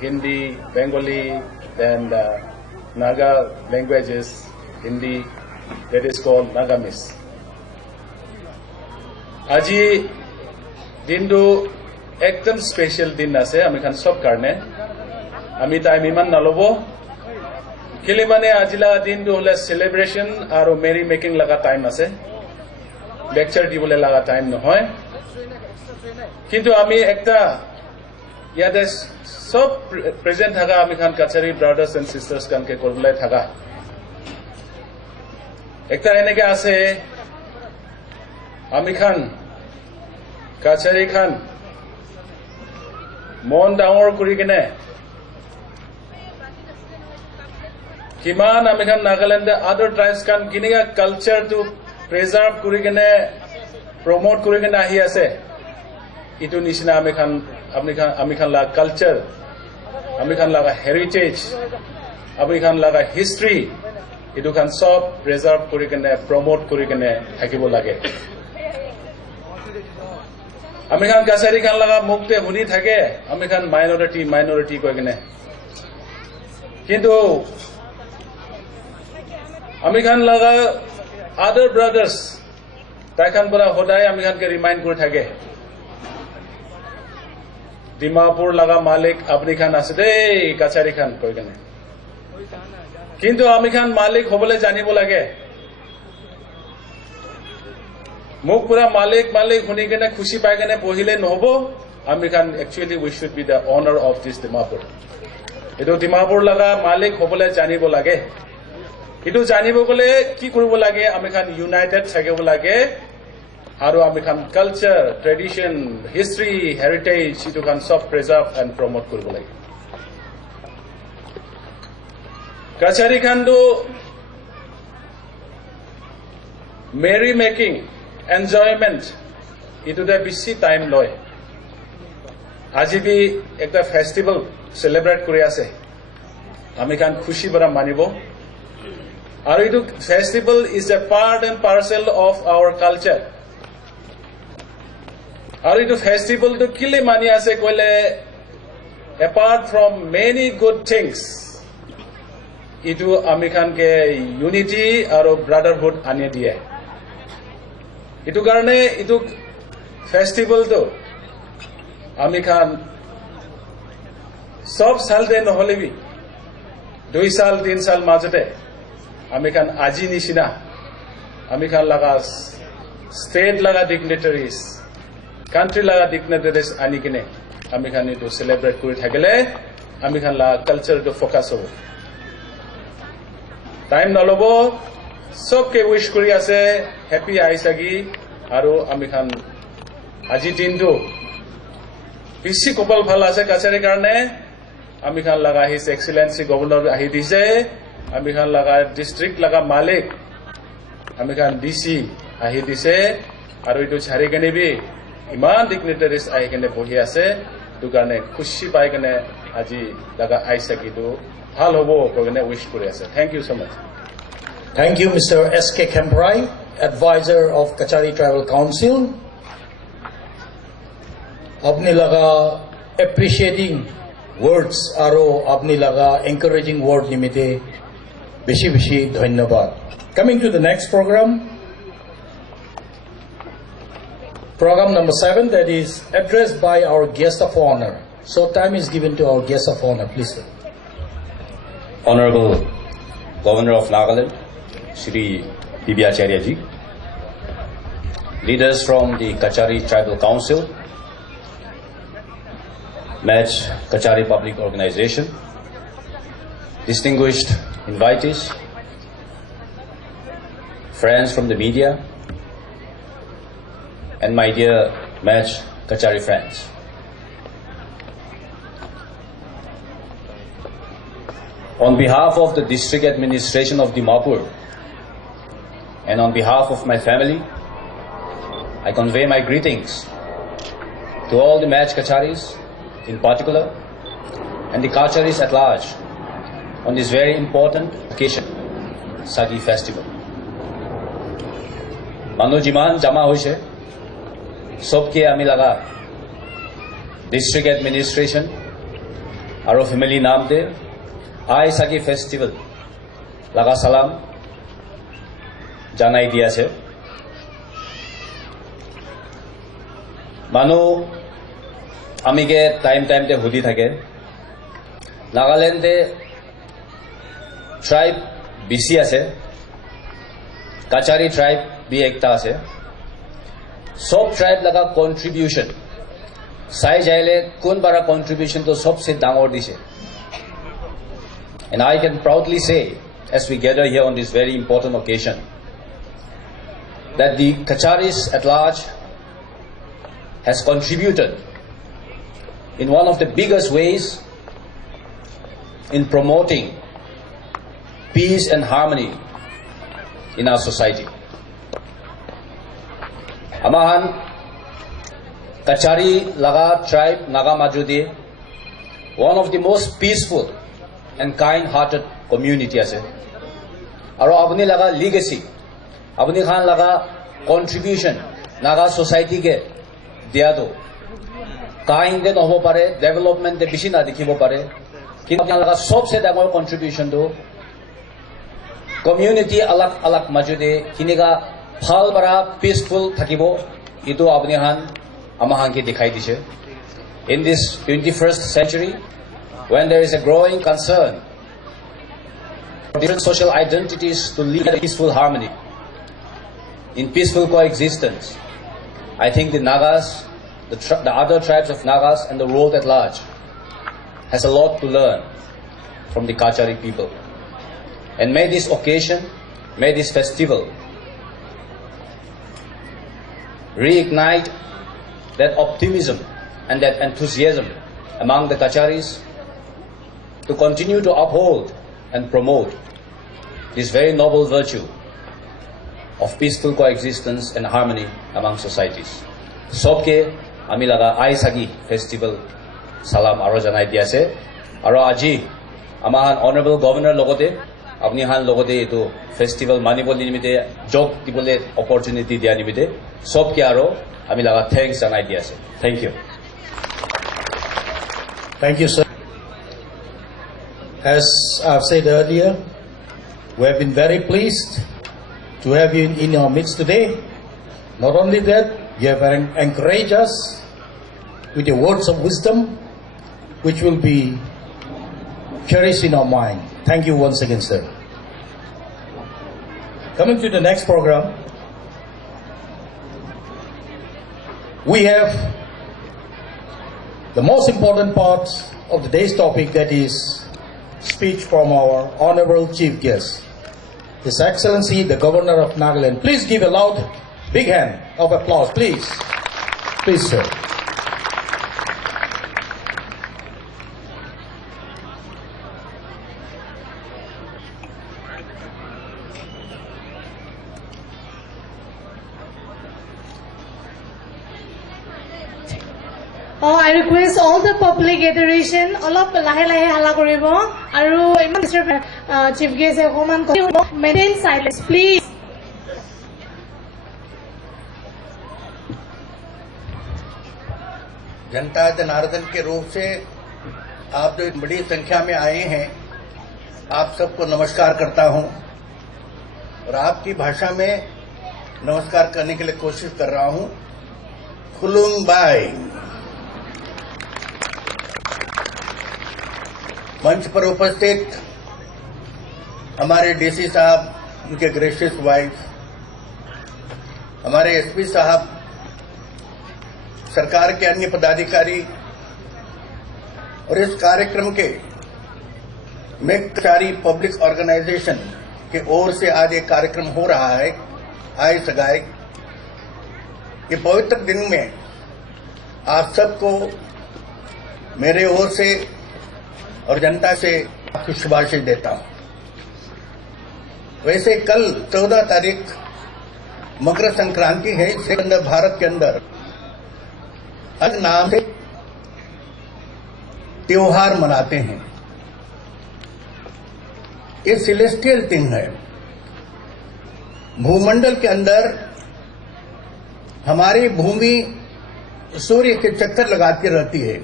Hindi, Bengali, then Naga languages, Hindi, that is called Nagamis. Aji dindu ekdom special din ase ami khan sob karne ami time iman nalobo kile mane ajila dindu hole celebration aro merry making laga time ase lecture dibole laga time nohoy kintu ami ekta yade sob present thaga ami khan Kachari brothers and sisters kan ke korbulai thaga ekta enege ase ami khan Kachari khan mon dangor kuri kene kiman ami khan Nagaland other tribes kan kiniga culture to preserve kuri kene promote kuri kene ahi ase itu nisina ami khan la culture ami khan la heritage ami khan la history itu kan sob preserve kuri kene promote kuri kene thakibo lage ami khan Kachari khan laga mukte huni thake ami khan minority koi kene kintu ami khan laga other brothers tai khan pura hodai ami khan ke remind kori thake Dimapur laga malik apni khan ase de Kachari khan koi kene kintu ami khan malik hobole janibo lage Muk pura malik huni kene khushi pai kene pohile nohobo ami khan actually we should be the owner of this Dimapur etu Dimapur laga malik hobole janibo lage etu janibo gole ki koribo lage ami khan united thakibo lage aru ami khan culture tradition history heritage etu khan sob preserve and promote koribo lage Kachari khan do merry making enjoyment itu de bisi time loy aji bi ekta festival celebrate kori ase ami khan khushi bara manibo aru itu festival is a part and parcel of our culture aru itu festival to kile mani ase koile apart from many good things itu ami khan ke unity aru brotherhood ane diye itu karone itu festival to ami khan sob sal de nohole bi 2 sal 3 sal majote ami khan aji nishina ami khan laga state laga dignitaries country laga dignitaries ani kine ami khan itu celebrate kori thakile ami khan la culture to focus hobo time nalobo sob ke wish kori ase happy aisagi aru ami khan aji dindu bisi kopal bhal ase Kachari karone ami khan laga his excellency governor ahi dise ami khan laga district laga malik ami khan DC ahi dise aru itu chhari kene bi iman dignitaries ahi kene bohi ase tu karone khushi pai kene aji laga aisagi tu bhal hobo kone wish kori ase thank you so much. Thank you, Mr. S.K. Kemprai, advisor of Kachari Tribal Council. Apni laga appreciating words aro apni laga encouraging word nimite beshi dhanyabad. Coming to the next program number 7, that is addressed by our guest of honor. So time is given to our guest of honor, please. Honorable Governor of Nagaland, Shri B.B. Acharya ji, leaders from the Kachari Tribal Council, Match Kachari Public Organization, distinguished invitees, friends from the media, and my dear Match Kachari friends. On behalf of the District Administration of Dimapur and on behalf of my family, I convey my greetings to all the Match Kacharis in particular and the Kacharis at large on this very important occasion, Sagi Festival. Manu jiman jama hoise, sobke ami laga District Administration aro family naam te Aisagi festival laga salam janai dia ase manu amige time te hudi thake Nagaland te tribe BC ase Kachari tribe bhi ekta ase sob tribe laga contribution sai jaile kun bara contribution to sobse dangor dise and I can proudly say as we gather here on this very important occasion that the Kacharis at large has contributed in one of the biggest ways in promoting peace and harmony in our society. Amahan Kachari laga tribe Naga Majudi one of the most peaceful and kind-hearted community ase. Aro apni laga legacy, apni khan laga contribution Naga society ke dia do. Kind de hobo pare, development de bishi na dikhibo pare. Kintu apna laga sobse dangor contribution do community alak majude kiniga phal bara peaceful thakibo itu apni han amahan ke dikhai dise in this 21st century when there is a growing concern for different social identities to live in peaceful harmony in peaceful coexistence. I think the Nagas, the other tribes of Nagas and the world at large has a lot to learn from the Kachari people. And may this occasion, may this festival reignite that optimism and that enthusiasm among the Kacharis to continue to uphold and promote this very noble virtue of peaceful coexistence and harmony among societies. Sobke ami laga Aisagi festival salam aro janai diase aro aji amahan honorable governor logote apni han logote etu festival manibol nimite job dibole opportunity dia nimite sobke aro ami laga thanks janai diase. Thank you. Thank you, sir. As I've said earlier, we have been very pleased to have you in our midst today. Not only that, you have encouraged us with your words of wisdom, which will be cherished in our mind. Thank you once again, sir. Coming to the next program, we have the most important part of today's topic, that is speech from our honorable chief guest, His Excellency the Governor of Nagaland. Please give a loud big hand of applause, please. Please, sir. I request all the public adoration, olop lahe hala koribo, aru iman Mr. Chief Guest ekoman maintain silence, please. जनता जनार्दन के रूप से आप जो बड़ी संख्या में आए हैं, आप सबको नमस्कार करता हूं और आपकी भाषा में नमस्कार करने के लिए कोशिश कर रहा हूं. खुलुमबाई. मंच पर उपस्थित हमारे डीसी साहब, उनके ग्रेशियस वाइफ, हमारे एसपी साहब, सरकार के अन्य पदाधिकारी और इस कार्यक्रम के कचारी पब्लिक ऑर्गेनाइजेशन के ओर से आज एक कार्यक्रम हो रहा है, आए सगाए. ये पवित्र दिन में आप सबको मेरे ओर से और जनता से आपकी शुभाशीष देता हूं. वैसे कल 14 तारीख मकर संक्रांति है. इसके अंदर भारत के अंदर अलग नाम से त्योहार मनाते हैं. ये सेलेस्टियल दिन है. भूमंडल के अंदर हमारी भूमि सूर्य के चक्कर लगाती रहती है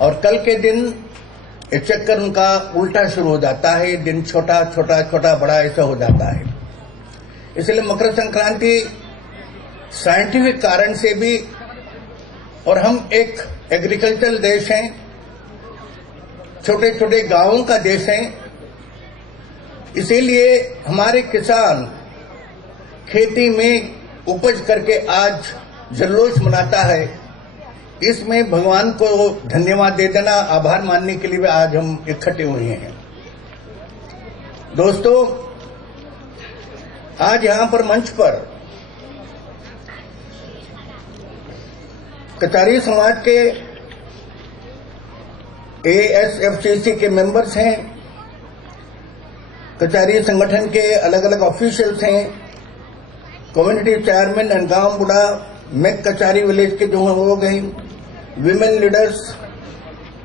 और कल के दिन ये चक्कर उनका उल्टा शुरू हो जाता है, दिन छोटा छोटा छोटा बड़ा ऐसा हो जाता है। इसलिए मकर संक्रांति साइंटिफिक कारण से भी, और हम एक एग्रीकल्चरल देश हैं, छोटे छोटे गांवों का देश है, इसीलिए हमारे किसान खेती में उपज करके आज जल्लोष मनाता है। इसमें भगवान को धन्यवाद दे देना, आभार मानने के लिए भी आज हम इकट्ठे हुए हैं। दोस्तों, आज यहां पर मंच पर कचारी समाज के ASFCC के मेंबर्स हैं, कचारी संगठन के अलग अलग ऑफिशियल्स हैं, कम्युनिटी चेयरमैन एंड गांव बुढ़ा मेक कचारी विलेज के जो लोग हैं, विमेन लीडर्स,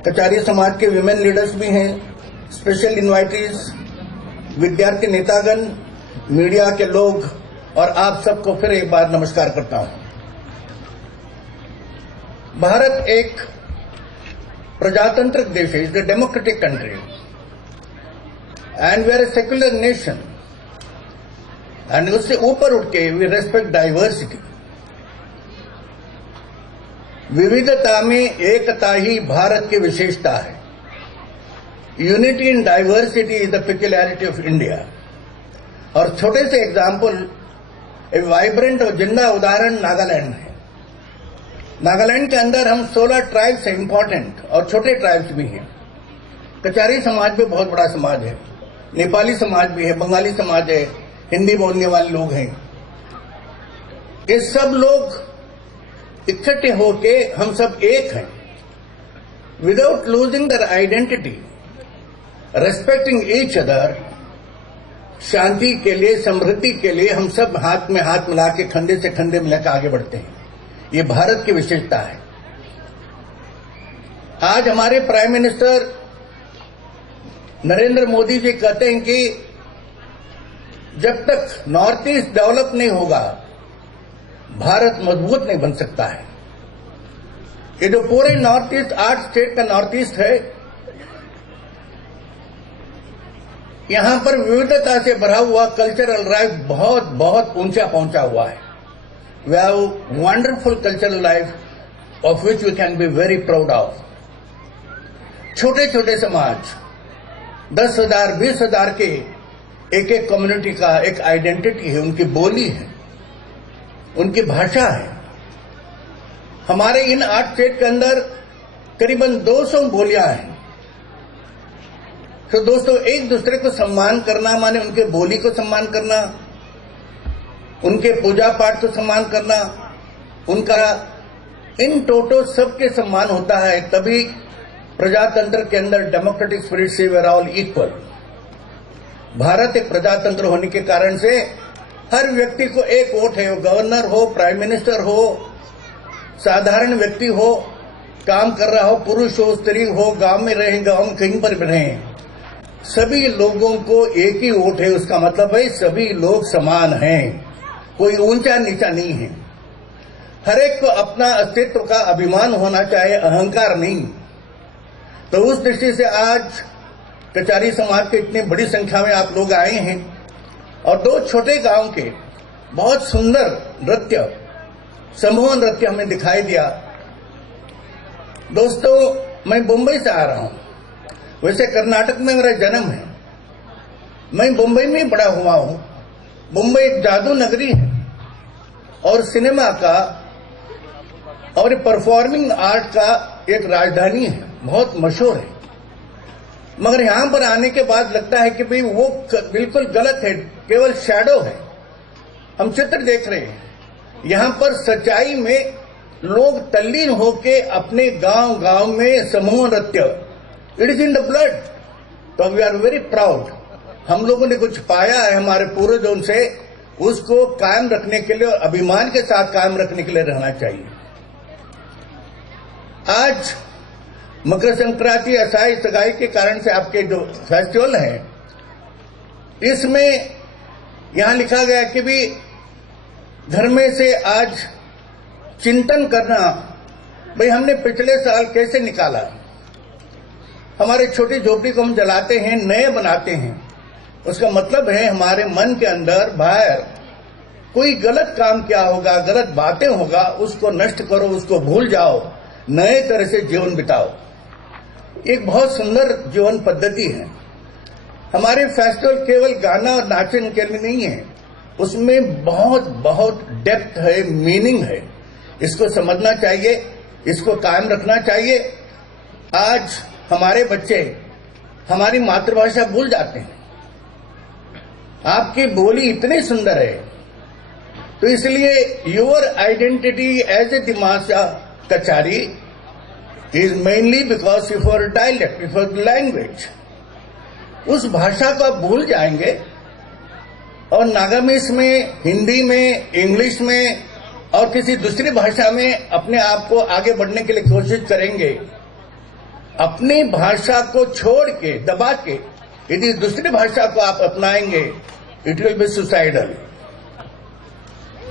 कचारी समाज के विमेन लीडर्स भी हैं, स्पेशल इन्वाइटीज, विद्यार्थी नेतागण, मीडिया के लोग, और आप सबको फिर एक बार नमस्कार करता हूं। भारत एक प्रजातांत्रिक देश है, is a democratic country and we are a secular nation, and उससे ऊपर उठ के वी रेस्पेक्ट डाइवर्सिटी। विविधता में एकता ही भारत की विशेषता है। Unity in diversity is the peculiarity of India. और छोटे से एग्जाम्पल, ए वाइब्रेंट और जिंदा उदाहरण नागालैंड है। नागालैंड के अंदर हम 16 ट्राइब्स हैं इंपॉर्टेंट, और छोटे ट्राइब्स भी हैं। कचारी समाज भी बहुत बड़ा समाज है, नेपाली समाज भी है, बंगाली समाज है, हिंदी बोलने वाले लोग हैं। ये सब लोग इकट्ठे होके हम सब एक हैं, विदाउट लूजिंग दर आइडेंटिटी, रेस्पेक्टिंग ईच अदर। शांति के लिए, समृद्धि के लिए हम सब हाथ में हाथ मिला के, कंधे से कंधे मिलाकर आगे बढ़ते हैं। ये भारत की विशेषता है। आज हमारे प्राइम मिनिस्टर नरेंद्र मोदी जी कहते हैं कि जब तक नॉर्थ ईस्ट डेवलप नहीं होगा, भारत मजबूत नहीं बन सकता है। ये जो पूरे नॉर्थ ईस्ट, 8 स्टेट का नॉर्थ ईस्ट है, यहां पर विविधता से भरा हुआ कल्चरल लाइफ बहुत बहुत ऊंचा पहुंचा हुआ है। We have wonderful cultural life of which we can be very proud of. छोटे छोटे समाज, 10,000 20,000 के एक एक कम्युनिटी का एक आइडेंटिटी है, उनकी बोली है, उनकी भाषा है। हमारे इन 8 स्टेट के अंदर करीबन 200 बोलियां हैं। तो दोस्तों, एक दूसरे को सम्मान करना माने उनके बोली को सम्मान करना, उनके पूजा पाठ को सम्मान करना, उनका इन टोटो सबके सम्मान होता है। तभी प्रजातंत्र के अंदर डेमोक्रेटिक स्पिरिट से वी आर ऑल इक्वल। भारत एक प्रजातंत्र होने के कारण से हर व्यक्ति को एक वोट है, वो गवर्नर हो, प्राइम मिनिस्टर हो, साधारण व्यक्ति हो, काम कर रहा हो, पुरुष हो, स्त्री हो, गांव में रहे, गांव में कहीं पर भी रहे, सभी लोगों को एक ही वोट है। उसका मतलब है सभी लोग समान हैं, कोई ऊंचा नीचा नहीं है। हर एक को अपना अस्तित्व का अभिमान होना चाहिए, अहंकार नहीं। तो उस दृष्टि से आज कचारी समाज के इतनी बड़ी संख्या में आप लोग आए हैं, और 2 छोटे गांव के बहुत सुंदर नृत्य, समूह नृत्य हमें दिखाई दिया। दोस्तों, मैं मुंबई से आ रहा हूं, वैसे कर्नाटक में मेरा जन्म है, मैं मुंबई में बड़ा हुआ हूं। मुंबई एक जादू नगरी है, और सिनेमा का और परफॉर्मिंग आर्ट का एक राजधानी है, बहुत मशहूर है। मगर यहां पर आने के बाद लगता है कि भाई वो बिल्कुल गलत है, केवल शैडो है। हम चित्र देख रहे हैं, यहां पर सच्चाई में लोग तल्लीन होके अपने गांव गांव में समूह नृत्य, it is in the blood. तो वी आर वेरी प्राउड। हम लोगों ने कुछ पाया है हमारे पूर्वजों से, उसको कायम रखने के लिए और अभिमान के साथ कायम रखने के लिए रहना चाहिए। आज मकर संक्रांति, असाई सगाई के कारण से आपके जो फेस्टिवल है, इसमें यहां लिखा गया कि भी घर में से आज चिंतन करना, भाई हमने पिछले साल कैसे निकाला, हमारे छोटी झोपड़ी को हम जलाते हैं, नए बनाते हैं, उसका मतलब है हमारे मन के अंदर बाहर कोई गलत काम क्या होगा, गलत बातें होगा, उसको नष्ट करो, उसको भूल जाओ, नए तरह से जीवन बिताओ। एक बहुत सुंदर जीवन पद्धति है। हमारे फेस्टिवल केवल गाना और नाचन के लिए नहीं है, उसमें बहुत बहुत डेप्थ है, मीनिंग है। इसको समझना चाहिए, इसको कायम रखना चाहिए। आज हमारे बच्चे हमारी मातृभाषा भूल जाते हैं। आपकी बोली इतनी सुंदर है, तो इसलिए your identity as a Dimasa Kachari is mainly because of your dialect, your language. उस भाषा को आप भूल जाएंगे और नागामीज में, हिंदी में, इंग्लिश में और किसी दूसरी भाषा में अपने आप को आगे बढ़ने के लिए कोशिश करेंगे। अपनी भाषा को छोड़ के, दबा के यदि दूसरी भाषा को आप अपनाएंगे, इट विल बी सुसाइडल।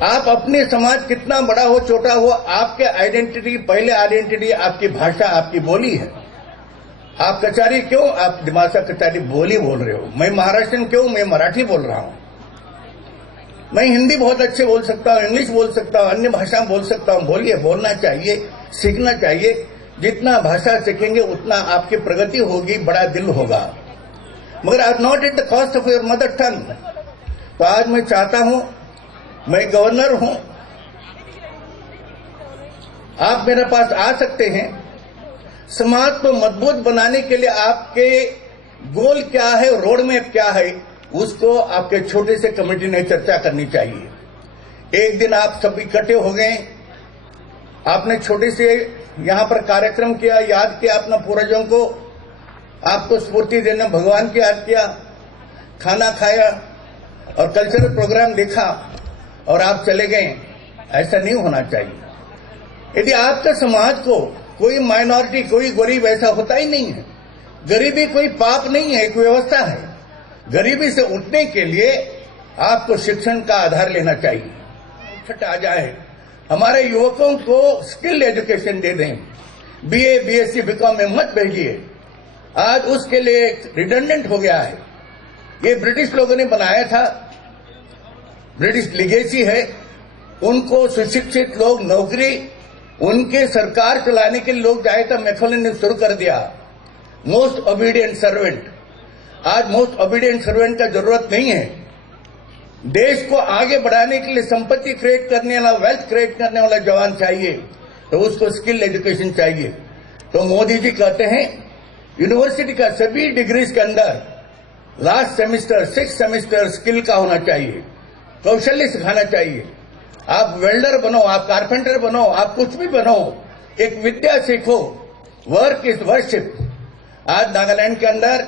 आप अपने समाज कितना बड़ा हो, छोटा हो, आपके आइडेंटिटी, पहले आइडेंटिटी आपकी भाषा, आपकी बोली है। आप कचारी क्यों? आप दिमासा कचारी बोली बोल रहे हो। मैं महाराष्ट्रन क्यों? मैं मराठी बोल रहा हूं। मैं हिंदी बहुत अच्छे बोल सकता हूं, इंग्लिश बोल सकता हूं, अन्य भाषा बोल सकता हूं। बोलिए, बोलना चाहिए, सीखना चाहिए। जितना भाषा सीखेंगे उतना आपकी प्रगति होगी, बड़ा दिल होगा, मगर not at the cost of your mother tongue. तो आज मैं चाहता हूं, मैं गवर्नर हूं, आप मेरे पास आ सकते हैं। समाज को मजबूत बनाने के लिए आपके गोल क्या है, रोड मैप क्या है, उसको आपके छोटे से कमेटी ने चर्चा करनी चाहिए। एक दिन आप सब इकट्ठे हो गए, आपने छोटे से यहां पर कार्यक्रम किया, याद किया अपना पूर्वजों को, आपको स्फूर्ति देने भगवान की याद किया, खाना खाया और कल्चरल प्रोग्राम देखा और आप चले गए। ऐसा नहीं होना चाहिए। यदि आपका समाज को कोई माइनॉरिटी, कोई गरीब, ऐसा होता ही नहीं है। गरीबी कोई पाप नहीं है, एक व्यवस्था है। गरीबी से उठने के लिए आपको शिक्षण का आधार लेना चाहिए। छठ आ जाए, हमारे युवकों को स्किल एजुकेशन दे दें। बीए, बीएससी, बीकॉम में मत भेजिए। आज उसके लिए रिडंडेंट हो गया है। ये ब्रिटिश लोगों ने बनाया था, ब्रिटिश लीगेसी है। उनको सुशिक्षित लोग नौकरी, उनके सरकार चलाने के लिए लोग चाहे तो मैकॉले ने शुरू कर दिया, मोस्ट ओबीडियंट सर्वेंट। आज मोस्ट ओबीडियंट सर्वेंट का जरूरत नहीं है। देश को आगे बढ़ाने के लिए संपत्ति क्रिएट करने वाला, वेल्थ क्रिएट करने वाला जवान चाहिए, तो उसको स्किल एजुकेशन चाहिए। तो मोदी जी कहते हैं यूनिवर्सिटी का सभी डिग्रीज के अंदर लास्ट सेमेस्टर, 6 सेमेस्टर स्किल का होना चाहिए, कौशल्य सिखाना चाहिए। आप वेल्डर बनो, आप कारपेंटर बनो, आप कुछ भी बनो, एक विद्या सीखो। Work is worship. आज नागालैंड के अंदर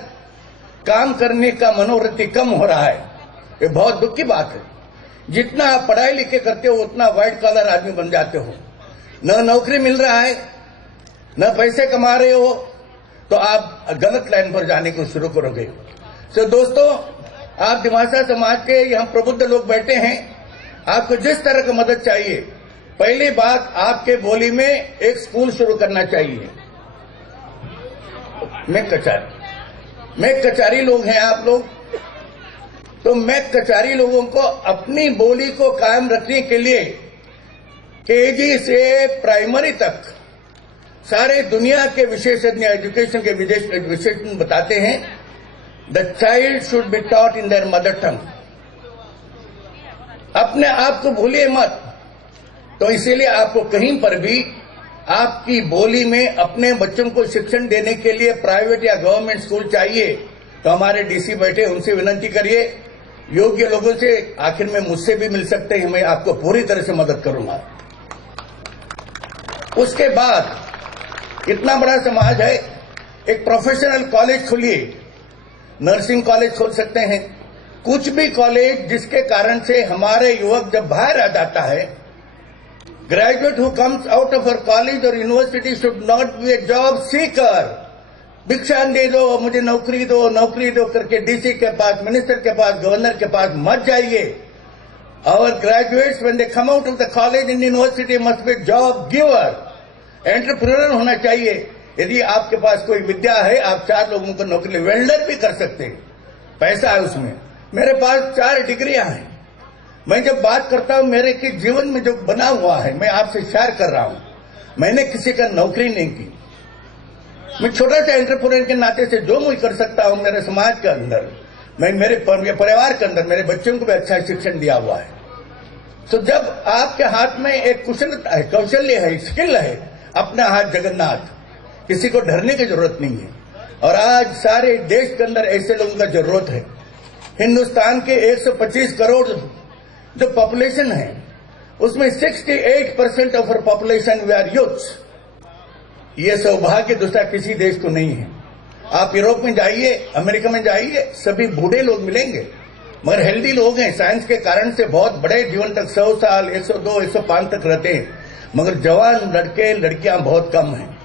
काम करने का मनोवृत्ति कम हो रहा है, ये बहुत दुख की बात है। जितना आप पढ़ाई लिखे करते हो उतना व्हाइट कॉलर आदमी बन जाते हो। न नौकरी मिल रहा है, न पैसे कमा रहे हो, तो आप गलत लाइन पर जाने को शुरू करोगे। तो दोस्तों, आप दिमासा समाज के यहाँ प्रबुद्ध लोग बैठे हैं, आपको जिस तरह की मदद चाहिए, पहली बात आपके बोली में एक स्कूल शुरू करना चाहिए। मैं कचारी लोग हैं आप लोग, तो मैं कचारी लोगों को अपनी बोली को कायम रखने के लिए केजी से प्राइमरी तक सारे दुनिया के विशेषज्ञ, एजुकेशन के विशेषज्ञ बताते हैं the child should be taught in their mother tongue. अपने आप को भूलिए मत। तो इसीलिए आपको कहीं पर भी आपकी बोली में अपने बच्चों को शिक्षण देने के लिए प्राइवेट या गवर्नमेंट स्कूल चाहिए, तो हमारे डीसी बैठे, उनसे विनती करिए। योग्य लोगों से आखिर में मुझसे भी मिल सकते हैं, मैं आपको पूरी तरह से मदद करूंगा। उसके बाद इतना बड़ा समाज है, एक प्रोफेशनल कॉलेज खोलिए, नर्सिंग कॉलेज खोल सकते हैं, कुछ भी कॉलेज जिसके कारण से हमारे युवक जब बाहर आ जाता है, graduate who comes out of our college और university should not be a job seeker. भिक्षा दे दो, मुझे नौकरी दो करके डीसी के पास, मिनिस्टर के पास, गवर्नर के पास मत जाइए। Our graduates, when they come out of the college and university, must be job giver, entrepreneur होना चाहिए। यदि आपके पास कोई विद्या है, आप 4 लोगों को नौकरी, वेल्डर भी कर सकते हैं, पैसा है उसमें। मेरे पास 4 डिग्रियां हैं। मैं जब बात करता हूं मेरे के जीवन में जो बना हुआ है, मैं आपसे शेयर कर रहा हूं। मैंने किसी का नौकरी नहीं की। मैं छोटा सा एंटरप्रेन्योर के नाते से जो मैं कर सकता हूं मेरे समाज के अंदर, मैं मेरे परिवार के अंदर मेरे बच्चों को भी अच्छा शिक्षण दिया हुआ है। तो जब आपके हाथ में एक कुशलता है, कौशल्य है, स्किल है, अपना हाथ जगन्नाथ, किसी को डरने की जरूरत नहीं है। और आज सारे देश के अंदर ऐसे लोगों का जरूरत है। हिंदुस्तान के 125 करोड़ जो पॉपुलेशन है, उसमें 68% of our population we are youths. ये सौभाग्य दूसरा किसी देश को नहीं है। आप यूरोप में जाइए, अमेरिका में जाइए, सभी बूढ़े लोग मिलेंगे, मगर हेल्दी लोग हैं। साइंस के कारण से बहुत बड़े जीवन तक 100 साल, 102, 105 तक रहते हैं, मगर जवान लड़के लड़कियां बहुत कम हैं।